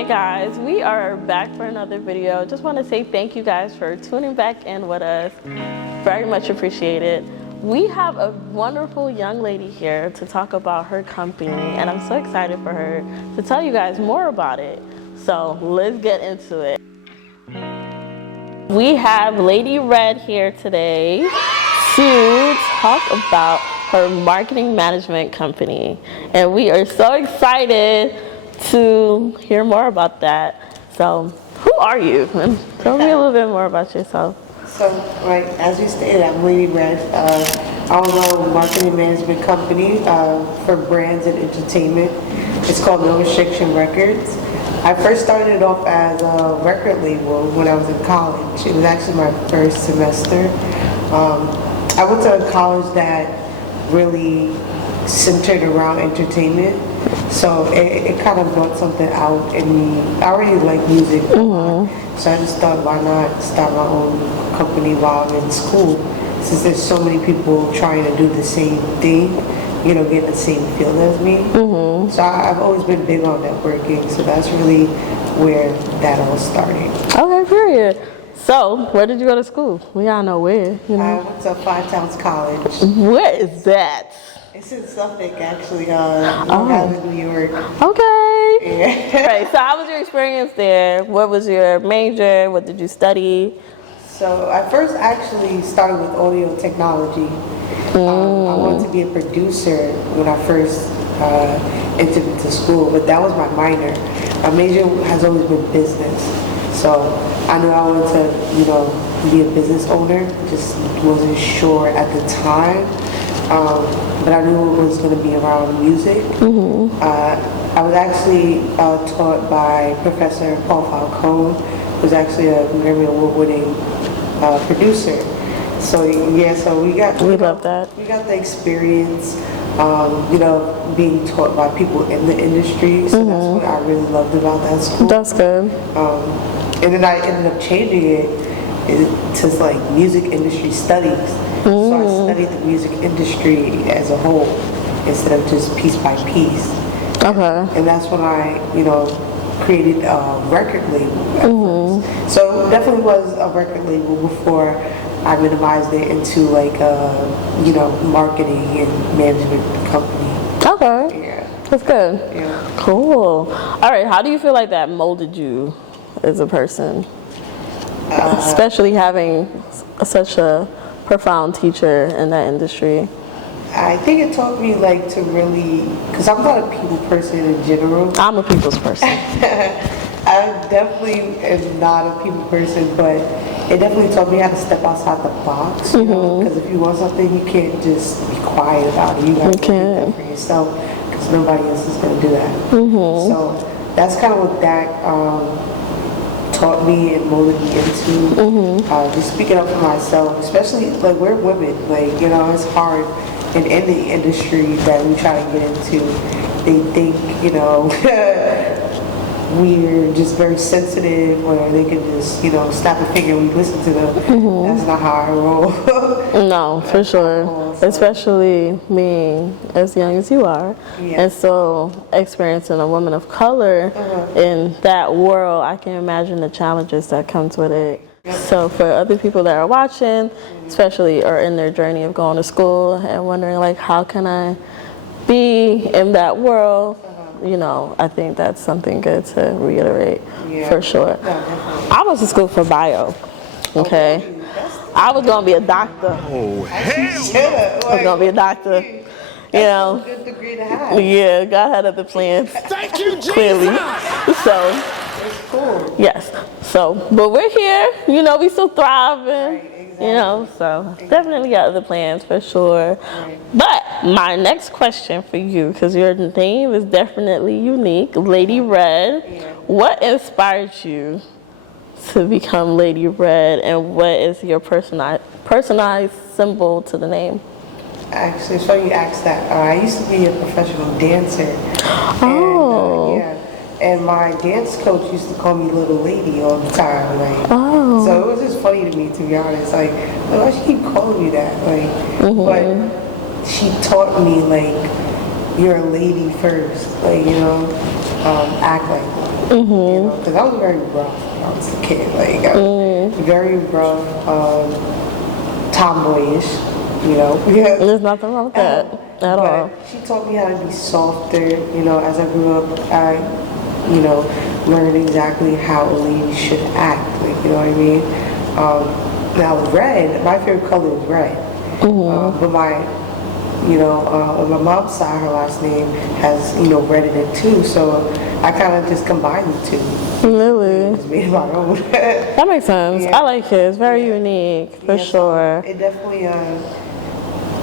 Hey guys, we are back for another video. Just want to say thank you guys for tuning back in with us. Very much appreciated. We have a wonderful young lady here to talk about her company, and I'm so excited for her to tell you guys more about it. So let's get into it. We have Lady Red here today to talk about her marketing management company, and we are so excited to hear more about that. So who are you? And tell me a little bit more about yourself. So, right, as you stated, I'm Lady Red. I own a marketing management company for brands and entertainment. It's called NoRestrictions Records. I first started it off as a record label when I was in college. It was actually my first semester. I went to a college that really centered around entertainment. So it kind of brought something out in me. I already like music, so I just thought, why not start my own company while I'm in school, since there's so many people trying to do the same thing, you know, get the same field as me. So I've always been big on networking, so that's really where that all started. Okay, period. So, where did you go to school? We all know where, you know. I went to Five Towns College. Where is that? It's in Suffolk, actually, Long Island, New York. Okay. Yeah. Right, so how was your experience there? What was your major? What did you study? So I first actually started with audio technology. I wanted to be a producer when I first entered into school, but that was my minor. My major has always been business. So I knew I wanted to, you know, be a business owner. Just wasn't sure at the time. But I knew it was going to be around music. I was actually taught by Professor Paul Falcone, who's actually a Grammy Award-winning producer. So yeah, so we love that. We got the experience, you know, being taught by people in the industry. So that's what I really loved about that school. That's good. And then I ended up changing it to like music industry studies. So I studied the music industry as a whole instead of just piece by piece. Okay. And that's when I, you know, created a record label. So it definitely was a record label before I minimized it into like a, you know, marketing and management company. Okay. Yeah. That's good. Yeah. Cool. All right, how do you feel like that molded you as a person? Especially having such a profound teacher in that industry. I think it taught me like to really, because I'm not a people person in general. I'm a people's person. I definitely am not a people person, but it definitely taught me how to step outside the box, you know, because if you want something, you can't just be quiet about it. You got to do that for yourself, because nobody else is going to do that. So that's kind of what that taught me and molded me into. Just speaking up for myself, especially like we're women, like, you know, it's hard in any industry that we try to get into. They think, you know, we're just very sensitive, or they can just, you know, snap a finger and we listen to them. That's not how I roll. No, for sure. Especially being as young as you are, and so experiencing a woman of color in that world, I can imagine the challenges that comes with it. So for other people that are watching, especially or in their journey of going to school and wondering like, how can I be in that world? You know, I think that's something good to reiterate, for sure. I went to school for bio, okay? I was going to be a doctor. Oh, hell! I was going to be a doctor, you know. That's a good degree to have. Yeah, God had other plans. Thank you, Jesus! Clearly. So, It's cool. yes. So, but we're here, you know, we still thriving. You know, so definitely got other plans for sure. But my next question for you, because your name is definitely unique, Lady Red. What inspired you to become Lady Red, and what is your personalized symbol to the name? Actually, it's funny you asked that. I used to be a professional dancer. Oh. And my dance coach used to call me Little Lady all the time. Like, so it was just funny to me, to be honest. Like, why she keep calling me that? Like, but she taught me like you're a lady first, like, you know, act like one. You know, because I was very rough when I was a kid. Like, I was very rough, tomboyish, you know. There's nothing wrong with that at all. But she taught me how to be softer, you know, as I grew up. I, you know, learned exactly how a lady should act, like, you know what I mean? Now red, my favorite color is red. But my, you know, on my mom's side, her last name has, you know, red in it too. So I kind of just combined the two. Really? Just made my own. That makes sense. Yeah. I like it. It's very unique, for sure. It definitely,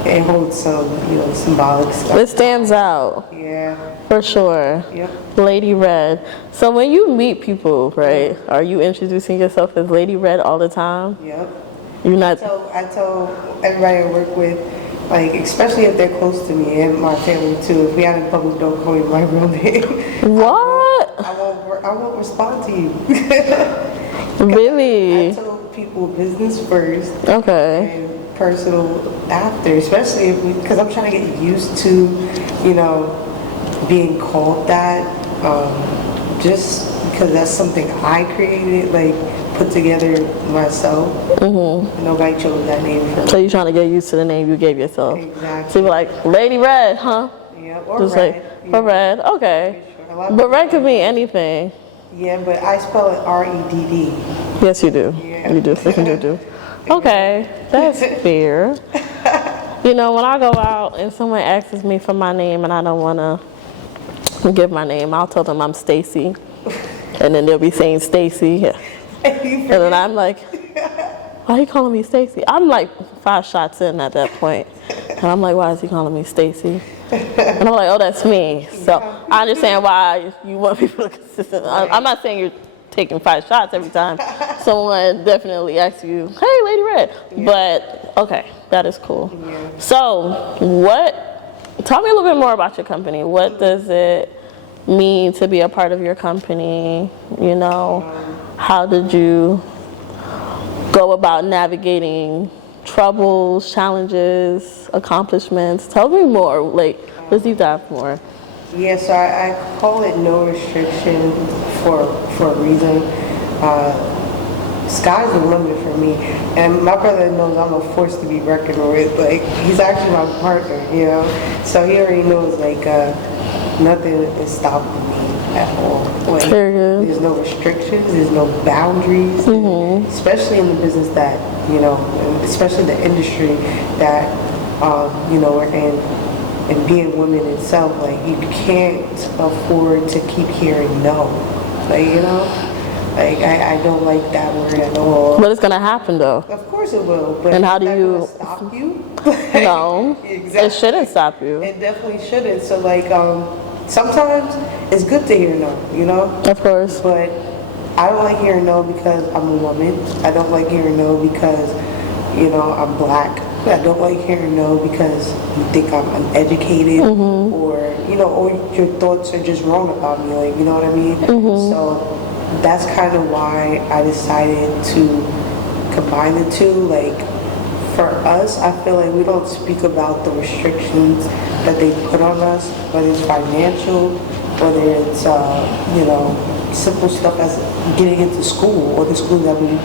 it holds some, you know, symbolic stuff. It stands out. Yeah. For sure. Yep. Lady Red. So when you meet people, right, are you introducing yourself as Lady Red all the time? Yep. You're not. I tell everybody I work with, like, especially if they're close to me and my family too, if we out in public, don't call me my real name. What? I won't respond to you. Really? I tell people business first. Okay. And personal after, especially if because I'm trying to get used to, you know, being called that, just because that's something I created, like put together myself. Nobody chose that name for me. So you're trying to get used to the name you gave yourself. Exactly. So you're like, Lady Red, huh? Yeah, or Just red. like, or Red, okay. Sure. But Red could mean anything. Yeah, but I spell it R-E-D-D. Yes, you do. Yeah. You do. You do. Okay, that's fair. You know, when I go out and someone asks me for my name and I don't want to give my name, I'll tell them I'm Stacy. And then they'll be saying Stacy. And then I'm like, why are you calling me Stacy? I'm like 5 shots in at that point. And I'm like, why is he calling me Stacy? And I'm like, oh, that's me. So I understand why you want people to consistent. I'm not saying you're taking 5 shots every time someone definitely asks you, hey, Lady Red. But, okay, that is cool. So tell me a little bit more about your company. What does it mean to be a part of your company? You know, how did you go about navigating troubles, challenges, accomplishments? Tell me more. Like, let's deep dive more. Yeah, so I call it no restriction for a reason. Sky's the limit for me. And my brother knows I'm a force to be reckoned with. Like, he's actually my partner, you know? So he already knows, like, nothing is stopping me at all. Like, there's no restrictions, there's no boundaries, especially in the business that, you know, especially the industry that, you know, we're in. And being women itself, like, you can't afford to keep hearing no. Like, you know, like, I don't like that word at all. But it's gonna happen though. Of course it will. But and how do you stop you? No, Exactly. It shouldn't stop you. It definitely shouldn't. So, like, sometimes it's good to hear no, you know? Of course. But I don't like hearing no because I'm a woman. I don't like hearing no because, you know, I'm black. I don't like hearing no because you think I'm uneducated or, you know, or your thoughts are just wrong about me, like, you know what I mean? So that's kind of why I decided to combine the two. Like, for us, I feel like we don't speak about the restrictions that they put on us, whether it's financial, whether it's, you know, simple stuff as getting into school or the school that we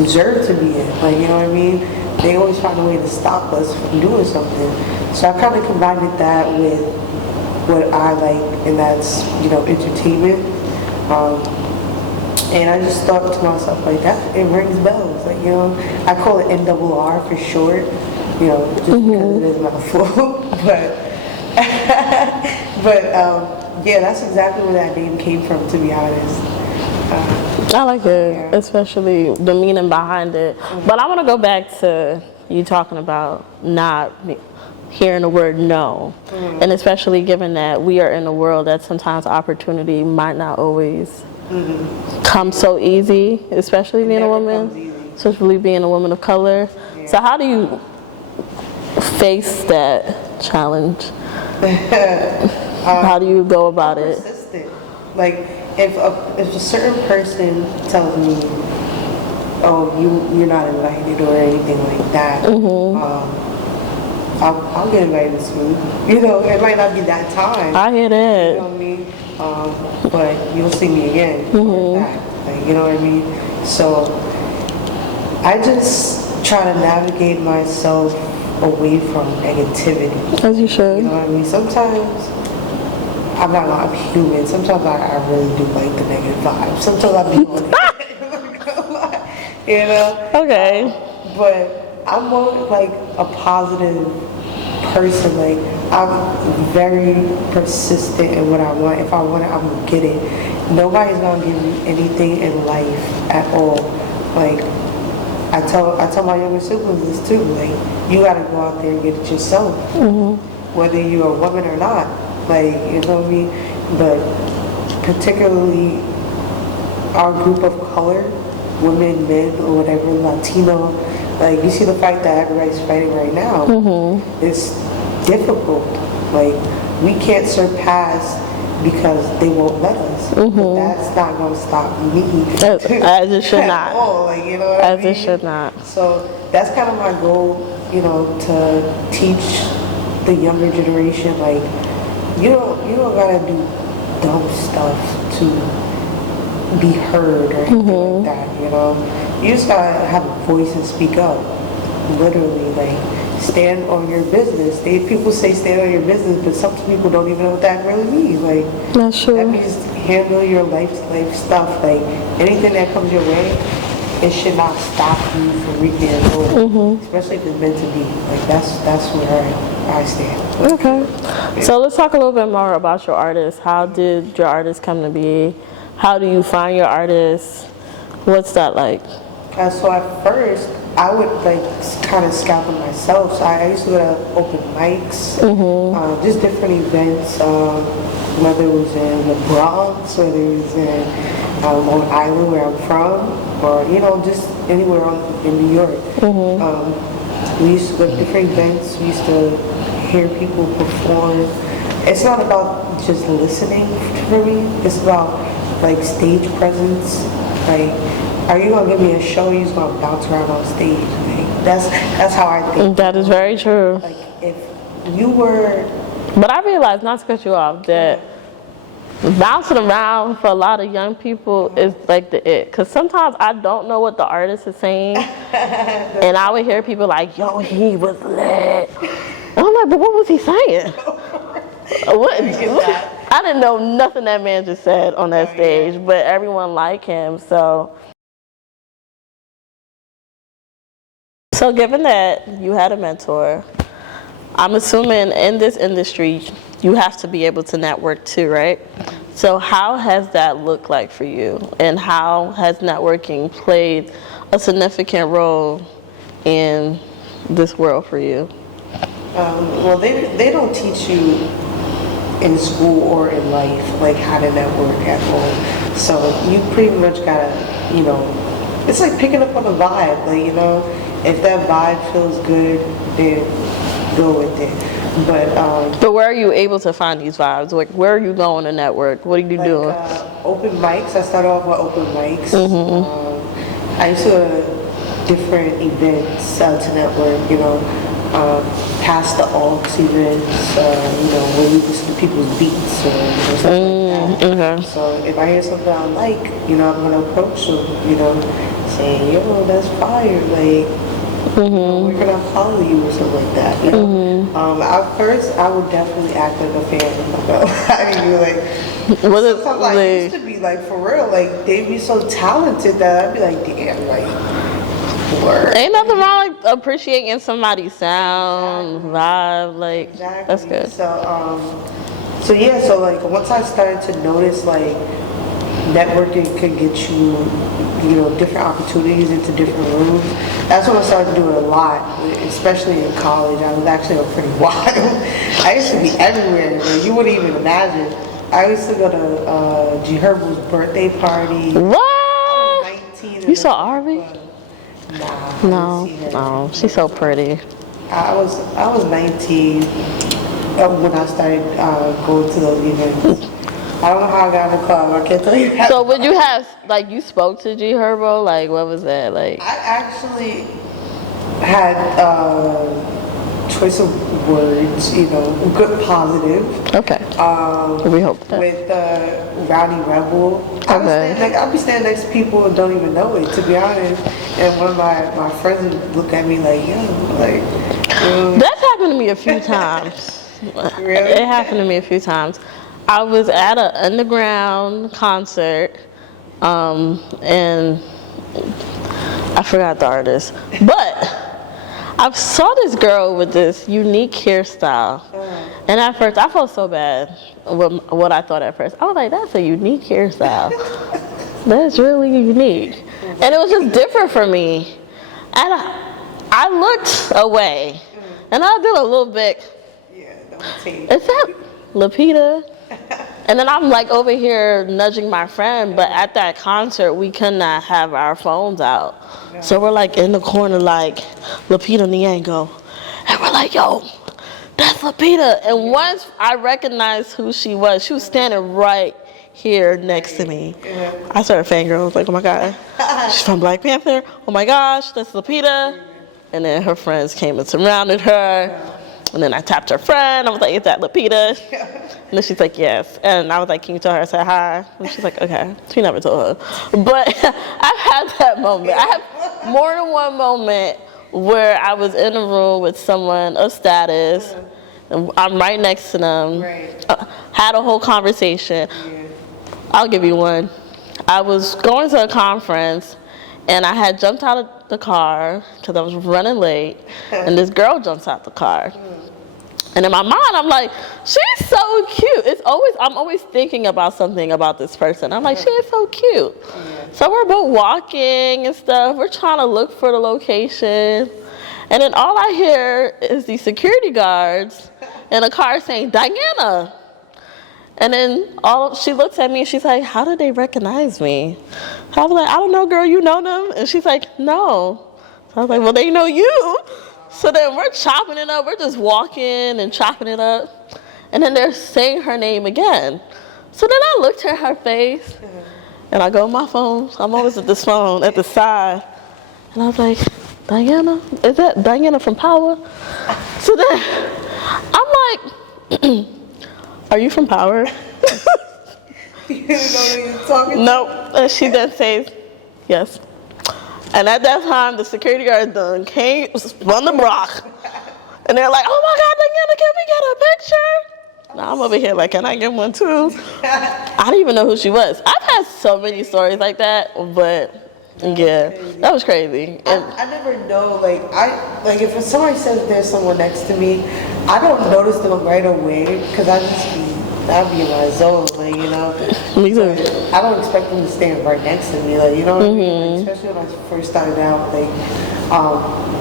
deserve to be in, like, you know what I mean? They always find a way to stop us from doing something. So I kind of combined that with what I like, and that's, you know, entertainment. And I just thought to myself, like, that, it rings bells. Like, you know, I call it NRR for short, you know, just because it is a mouthful. but yeah, that's exactly where that name came from, to be honest. I like it, especially the meaning behind it. But I want to go back to you talking about not hearing the word no. And especially given that we are in a world that sometimes opportunity might not always come so easy, especially being a woman, especially being a woman of color. So how do you face that challenge? How do you go about it? Persistent. Like, if a certain person tells me, oh, you're not invited or anything like that, I'll get invited soon. You know, it might not be that time. I hear You that. know what I mean? But you'll see me again. Like, you know what I mean? So I just try to navigate myself away from negativity. As you should. You know what I mean? Sometimes I'm human. Sometimes I really do like the negative vibes. Sometimes I be on it. You know? Okay. But I'm more like a positive person. Like, I'm very persistent in what I want. If I want it, I'm gonna get it. Nobody's gonna give me anything in life at all. Like, I tell my younger siblings this too. Like, you gotta go out there and get it yourself, whether you're a woman or not. Like, you know what I mean? But particularly our group of color, women, men, or whatever, Latino. Like, you see the fight that everybody's fighting right now. It's difficult. Like, we can't surpass because they won't let us. But that's not going to stop me. As it should not. All. Like, you know what I mean? As it should not. So that's kind of my goal, you know, to teach the younger generation. Like, you don't gotta do dumb stuff to be heard or anything like that. You know, you just gotta have a voice and speak up. Literally, like, stand on your business. People say stand on your business, but some people don't even know what that really means. Like, That's true. that means handle your life stuff. Like, anything that comes your way, it should not stop you from reaching your goal, especially if it's meant to be. Like, that's where I stand. Okay. So let's talk a little bit more about your artist. How did your artist come to be? How do you find your artist? What's that like? So at first, I would like kind of scout them myself. So I used to go to open mics, just different events, whether it was in the Bronx, whether it was in Long Island where I'm from, or, you know, just anywhere in New York. We used to go to different events. We used to hear people perform. It's not about just listening for me. It's about like stage presence. Like, are you gonna give me a show? Or you just gonna bounce around on stage? Like, that's how I think. That is very true. Like, if you were. But I realized, not to cut you off, that bouncing around for a lot of young people is like the it. Because sometimes I don't know what the artist is saying. And I would hear people like, yo, he was lit. And I'm like, but what was he saying? What? I didn't know nothing that man just said on that stage, but everyone liked him. So given that you had a mentor, I'm assuming in this industry, you have to be able to network too, right? So how has that looked like for you? And how has networking played a significant role in this world for you? Well, they don't teach you in school or in life, like, how to network at all. So you pretty much gotta, you know, it's like picking up on a vibe. Like, you know, if that vibe feels good, then go with it. But where are you able to find these vibes? Like, where are you going to network? What are you doing? Open mics. I started off with open mics. I used to go to different events to network, you know, past the aux events, you know, where you listen to people's beats or, you know, stuff like that. So if I hear something I like, you know, I'm going to approach them, you know, saying, yo, that's fire, like, we're gonna follow you or something like that. You know? At first, I would definitely act like a fan. Though. I mean, like, sometimes I used to be like, for real, like, they'd be so talented that I'd be like, damn, like, word. Ain't nothing wrong with appreciating somebody's sound, vibe, like, that's good. So yeah, so like, once I started to notice, like, networking could get you, you know, different opportunities into different rooms. That's when I started doing a lot, especially in college. I was actually pretty wild. I used to be everywhere. Like, you wouldn't even imagine. I used to go to G Herbo's birthday party. What? I was 19. You saw Arby? Nah. No, she's so pretty. I was 19 when I started going to those events. I don't know how I got in the club. I can't tell you that. So would you have, like, you spoke to G Herbo? Like, what was that like? I actually had choice of words, good positive. Okay. We hope that. With Rowdy Rebel. I'll be standing next to people and don't even know it, to be honest. And one of my friends would look at me like, That's happened to me a few times. Really? It happened to me a few times. I was at an underground concert, and I forgot the artist, but I saw this girl with this unique hairstyle, and at first I felt so bad with what I thought at first. I was like, that's a unique hairstyle. That's really unique. And it was just different for me. And I looked away, and I did a little bit. Yeah, don't take. Is that Lupita? And then I'm like over here nudging my friend, but at that concert we could not have our phones out. So we're like in the corner like Lupita Nyong'o. And we're like, yo, that's Lupita. And once I recognized who she was standing right here next to me. I started fangirling. I was like, oh my God, she's from Black Panther. Oh my gosh, that's Lupita. And then her friends came and surrounded her. And then I tapped her friend. I was like, is that Lupita? And then she's like, yes. And I was like, can you tell her I said hi? And she's like, okay. She never told her. But I've had that moment. I have more than one moment where I was in a room with someone of status. And I'm right next to them. Had a whole conversation. I'll give you one. I was going to a conference, and I had jumped out of the car because I was running late, and this girl jumps out the car. And in my mind, I'm like, she's so cute. I'm always thinking about something about this person. I'm like, she is so cute. So we're both walking and stuff. We're trying to look for the location. And then all I hear is the security guards in a car saying, Diana. And then she looks at me and she's like, how did they recognize me? So I was like, I don't know, girl, you know them? And she's like, no. So I was like, well, they know you. So then we're chopping it up. We're just walking and chopping it up. And then they're saying her name again. So then I looked at her face and I go on my phone. I'm always at this phone at the side. And I was like, Diana? Is that Diana from Power? So then I'm like, are you from Power? You know who you're talking to? Nope. And she then says, yes. And at that time, the security guard done came, spun the block. And they're like, oh my God, Diana, can we get a picture? Now I'm over here like, can I get one too? I didn't even know who she was. I've had so many stories like that, but yeah, that was crazy. And I never know, if somebody says there's someone next to me, I don't notice them right away because I'd be in my zone, Me too. I don't expect them to stand right next to me, what I mean? Especially when I first started out,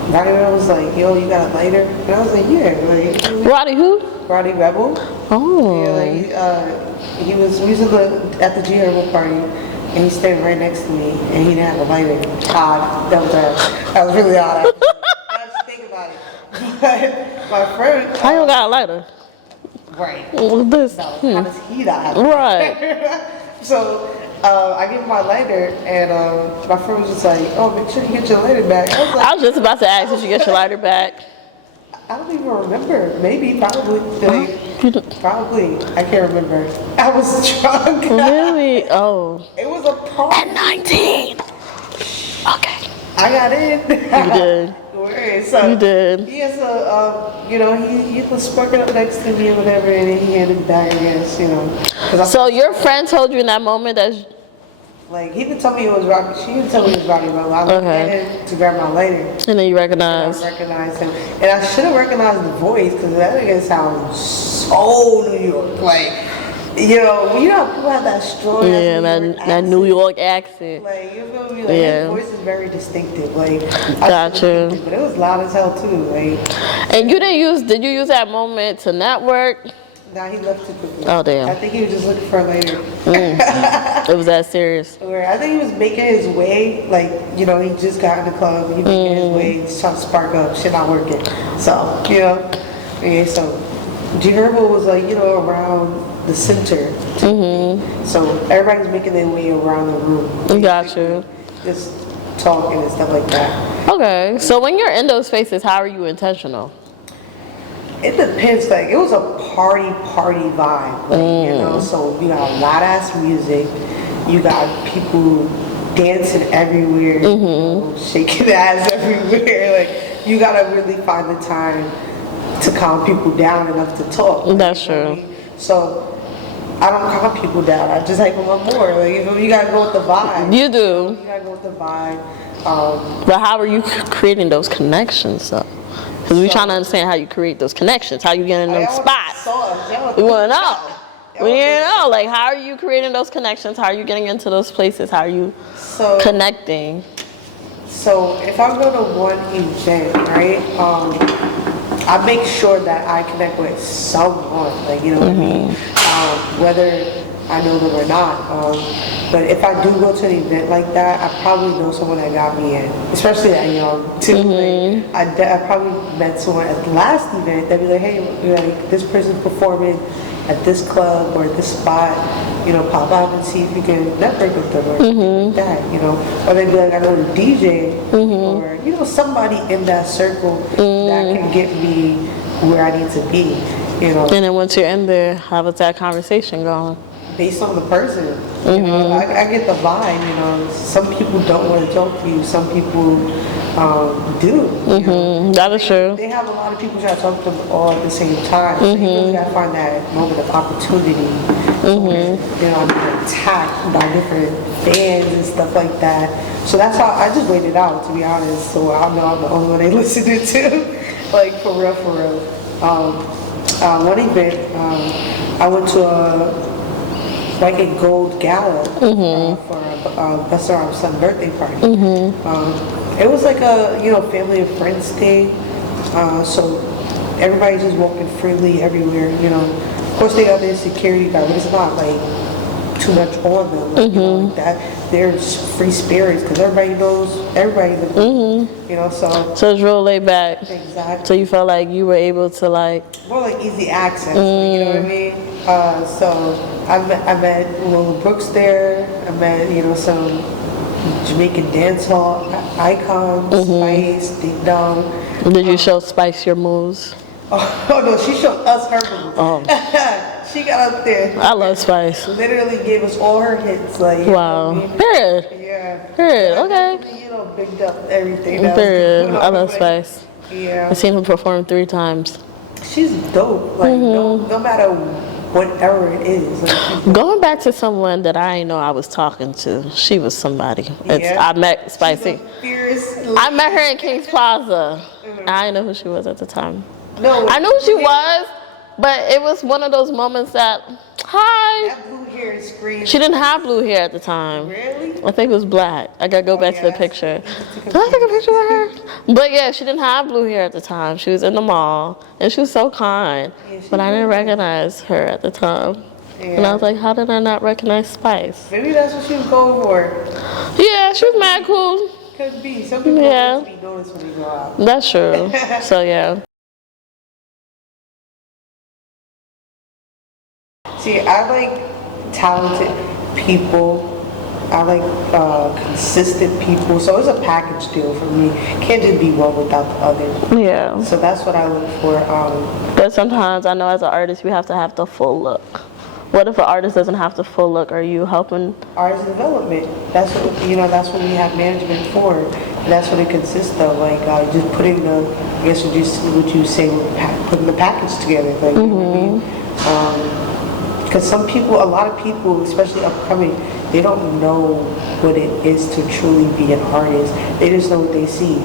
Roddy Rebel was like, yo, you got a lighter? And I was like, yeah. Roddy who? Roddy Rebel. Oh. Yeah, we was at the G Herbal party, and he stayed right next to me, and he didn't have a lighter. Odd. That was really odd. I just think about it. But my friend. I don't got a lighter. Right. What's this? How does heat I have? Right. So I give him my lighter, and my friend was just like, "Oh, make sure you get your lighter back." I was just about to ask if you get your lighter back. I don't even remember. Maybe, probably. Probably. I can't remember. I was drunk. Really? Oh. It was a party. At 19. Okay. I got in. You did. So, you did. Yeah, so, he was sparking up next to me or whatever, and then he handed it back, I guess, So your friend told you in that moment that... he didn't tell me it was Rocky. She didn't tell me it was Rocky Rebel. I looked at him to grab my lighter. And then you recognized. I recognized him. And I should have recognized the voice, because that nigga sounds so New York. People have that strong that New York accent. You feel me? His voice is very distinctive. Gotcha. But it was loud as hell too. And did you use that moment to network? Nah, he left too quickly. Oh, damn. I think he was just looking for a later. It was that serious. I think he was making his way, he just got in the club, he making his way, he's trying to spark up, shit not working. So, so G Herbal was around the center. So everybody's making their way around the room. Gotcha. Just talking and stuff like that. Okay, so when you're in those spaces, how are you intentional? It depends. Like, it was a party vibe. Like, you know, so you got loud ass music. You got people dancing everywhere, you know, shaking ass everywhere. Like, you gotta really find the time to calm people down enough to talk. Like, That's you know true. what I mean? So I don't calm people down. I just hype them up more. Like, you know, you gotta go with the vibe. You do. You gotta go with the vibe. But how are you creating those connections, though? Because we're trying to understand how you create those connections, how you get in those spots. We want to know. We need to know, like, how are you creating those connections? How are you getting into those places? How are you connecting? So if I go to one event, right, I make sure that I connect with someone, like, you know what I mean? Whether I know them or not. But if I do go to an event like that, I probably know someone that got me in, especially that young too. Like, I probably met someone at the last event that'd be like, hey, like, this person's performing at this club or this spot, you know, pop out and see if you can network with them or something like that, you know. Or they'd be like, I know the DJ or, you know, somebody in that circle that can get me where I need to be, you know. And then once you're in there, how was that conversation going? Based on the person, you know, I get the vibe, you know. Some people don't want to talk to you, some people do. You know? That is true. They have a lot of people trying to talk to them all at the same time. So you really gotta find that moment of opportunity. You know, I'm being attacked by different fans and stuff like that. So that's how I just waited out, to be honest. So I know I'm the only one they listening to. Like, for real, for real. One event, I went to a gold gala for a Busta Rhymes' son's birthday party. It was like a, you know, family and friends thing. So everybody just walking freely everywhere, you know. Of course they got their security guard, but it's not like too much on them, like, you know, like that. They're free spirits because everybody knows everybody, you know. So it's real laid back. Exactly. So you felt like you were able to, like, more like easy access, like, you know what I mean? So I met Lil Brooks there. I met, you know, some Jamaican dance hall icons, Spice, Ding Dong. Did you show Spice your moves? Oh no, she showed us her moves. Oh. She got up there. I love Spice. Literally gave us all her hits, like, you Wow. know what I mean? Period. Yeah. Period. Okay. You know, bigged up everything. Period. I love Spice. Yeah. I've seen her perform 3 times. She's dope. Like, no matter whatever it is. Like, Going back to someone that I didn't know I was talking to, she was somebody. I met Spicy. I met her in King's Plaza. I didn't know who she was at the time. No, I knew who she was, but it was one of those moments that, hi. That blue hair screams. She didn't have blue hair at the time. Really? I think it was black. I gotta go back to the picture. Did I take a picture of her? But yeah, she didn't have blue hair at the time. She was in the mall, and she was so kind. But I didn't recognize her at the time. And I was like, how did I not recognize Spice? Maybe that's what she was going for. Yeah, she was mad cool. Could be. Some people Yeah. be noticed when they go out. That's true. So yeah. See, I like talented people. I like consistent people. So it's a package deal for me. Can't just be one without the other. Yeah. So that's what I look for. But sometimes I know as an artist, you have to have the full look. What if an artist doesn't have the full look? Are you helping? Artist development. That's what, you know. That's what we have management for. And that's what it consists of. Like, just putting the, I guess what you say, putting the package together. Like, you know what I mean? Because a lot of people, especially upcoming, they don't know what it is to truly be an artist. They just know what they see.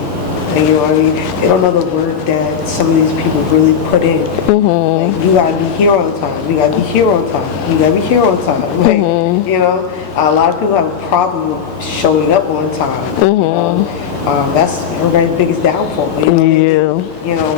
Like, you know what I mean? They don't know the work that some of these people really put in. Like, you gotta be here on time. You gotta be here on time. You gotta be here on time. Like, you know, a lot of people have a problem with showing up on time. That's everybody's biggest downfall. But, you know,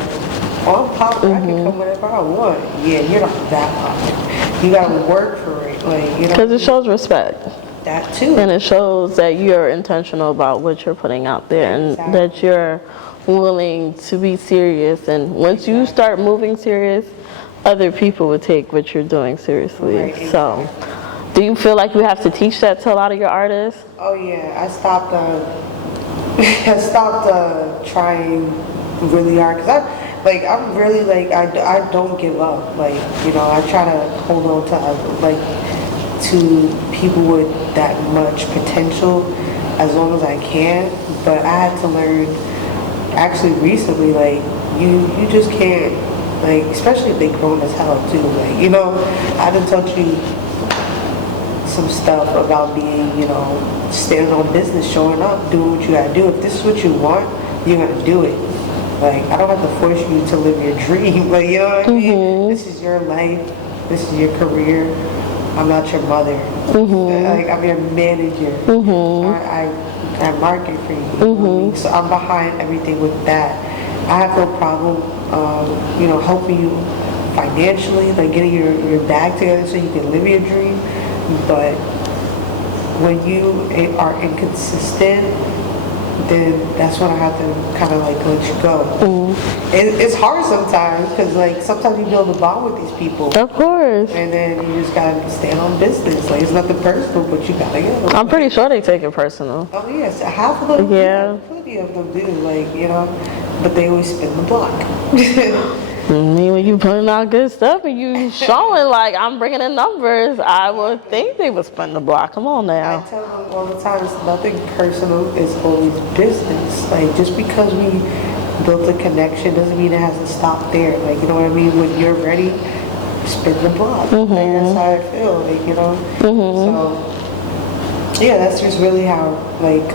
on pop, I can come whenever I want. Yeah, you're not that popular. You gotta work for it, like, you know. Because it shows respect. That too. And it shows that you're intentional about what you're putting out there, and that you're willing to be serious. And once you start moving serious, other people will take what you're doing seriously. Right, so, do you feel like you have to teach that to a lot of your artists? Oh yeah, I stopped trying really hard because Like, I'm really, like, I don't give up. Like, you know, I try to hold on to, like, to people with that much potential as long as I can. But I had to learn, actually recently, like, you just can't, like, especially if they grown as hell too. Like, you know, I done taught you some stuff about being, you know, standing on business, showing up, doing what you gotta do. If this is what you want, you're gonna do it. Like, I don't have to force you to live your dream. Like, you know what I mean? This is your life. This is your career. I'm not your mother. Like, I'm your manager. I market for you. You know what I mean? So I'm behind everything with that. I have no problem, you know, helping you financially, like getting your bag together so you can live your dream. But when you are inconsistent, then that's when I have to kind of like let you go. It's hard sometimes because like sometimes you build a bond with these people. Of course. And then you just gotta stand on business. Like, it's nothing personal, but you gotta go. I'm pretty sure they take it personal. Oh yes, half of them. Yeah. Plenty of them do. Like, you know, but they always spin the block. I mean, when you putting out good stuff and you showing like I'm bringing in numbers, I would think they would spend the block. Come on I now. tell them all the time, it's nothing personal. It's always business. Like, just because we built a connection doesn't mean it has to stop there. Like, you know what I mean? When you're ready, spin the block. Like, that's how I feel. Like, you know. So yeah, that's just really how like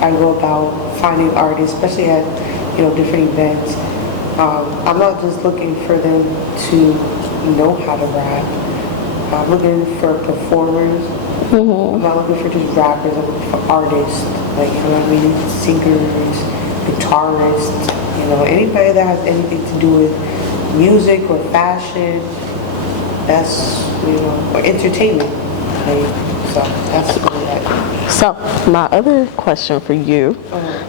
I go about finding artists, especially at, you know, different events. I'm not just looking for them to know how to rap. I'm looking for performers. I'm not looking for just rappers. I'm looking for artists. Like, you know what I mean? Singers, guitarists, you know, anybody that has anything to do with music or fashion. That's, you know, or entertainment. Like, so that's really that. So my other question for you,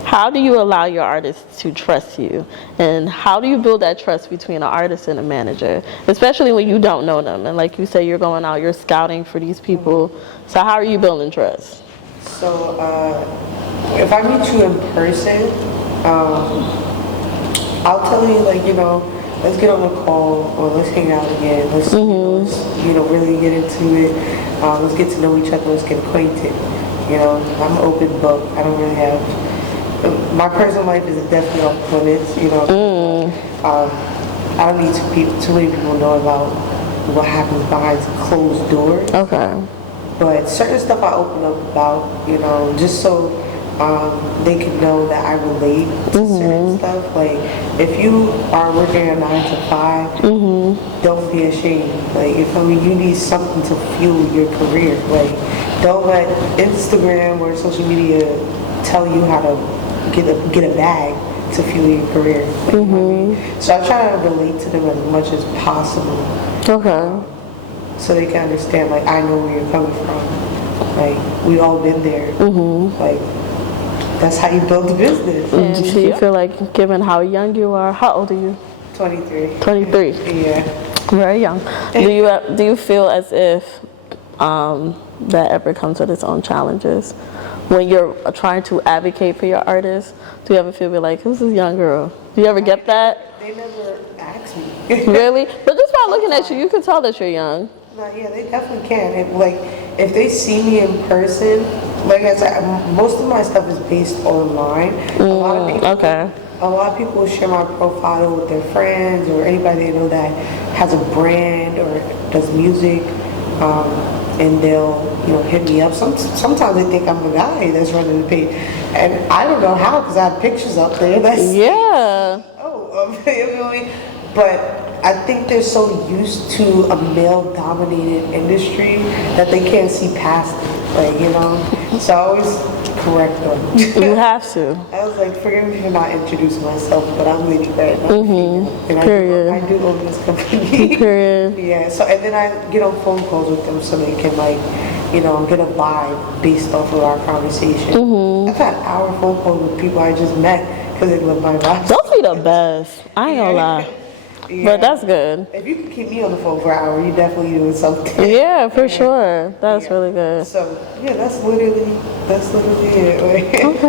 how do you allow your artists to trust you? And how do you build that trust between an artist and a manager? Especially when you don't know them. And like you say, you're going out, you're scouting for these people. So how are you building trust? So if I meet you in person, I'll tell you, like, you know, let's get on a call or let's hang out again. Let's, you know, really get into it. Let's get to know each other. Let's get acquainted. You know, I'm an open book. I don't really have, my personal life is definitely off limits, you know. I don't need too many people know about what happens behind closed doors. Okay. But certain stuff I open up about, you know, just so they can know that I relate to certain stuff. Like, if you are working a 9 to 5, don't be ashamed. Like, if I mean, you need something to fuel your career. Like, don't let Instagram or social media tell you how to get a bag to fuel your career. Like, you know what I mean? So I try to relate to them as much as possible. Okay. So they can understand, like, I know where you're coming from. Like, we all been there. Like, that's how you build a business. Do you feel like, given how young you are, how old are you? 23. 23. Yeah. Very young. Do you feel as if that ever comes with its own challenges? When you're trying to advocate for your artists, do you ever feel like, who's this young girl? Do you ever get that? They never ask me. Really? But just by looking at you, you can tell that you're young. No, yeah, they definitely can. Like, if they see me in person, like I said, most of my stuff is based online. A lot of people will share my profile with their friends or anybody they know that has a brand or does music, and they'll, you know, hit me up. Sometimes they think I'm the guy that's running the page, and I don't know how, because I have pictures up there. But I think they're so used to a male-dominated industry that they can't see past it. Like, you know, so I always correct them. You have to. I was like, forgive me for not introducing myself, but I'm Lady Red. And Period. I do own this company. Period. Yeah. So, and then I get on phone calls with them so they can, like, you know, get a vibe based off of our conversation. I've had hour phone calls with people I just met because they love my vibe. Those be the best. I ain't gonna lie. Yeah. But that's good. If you can keep me on the phone for an hour, you're definitely doing something. Yeah, for sure. That's really good. So yeah, that's literally it. Like, Okay.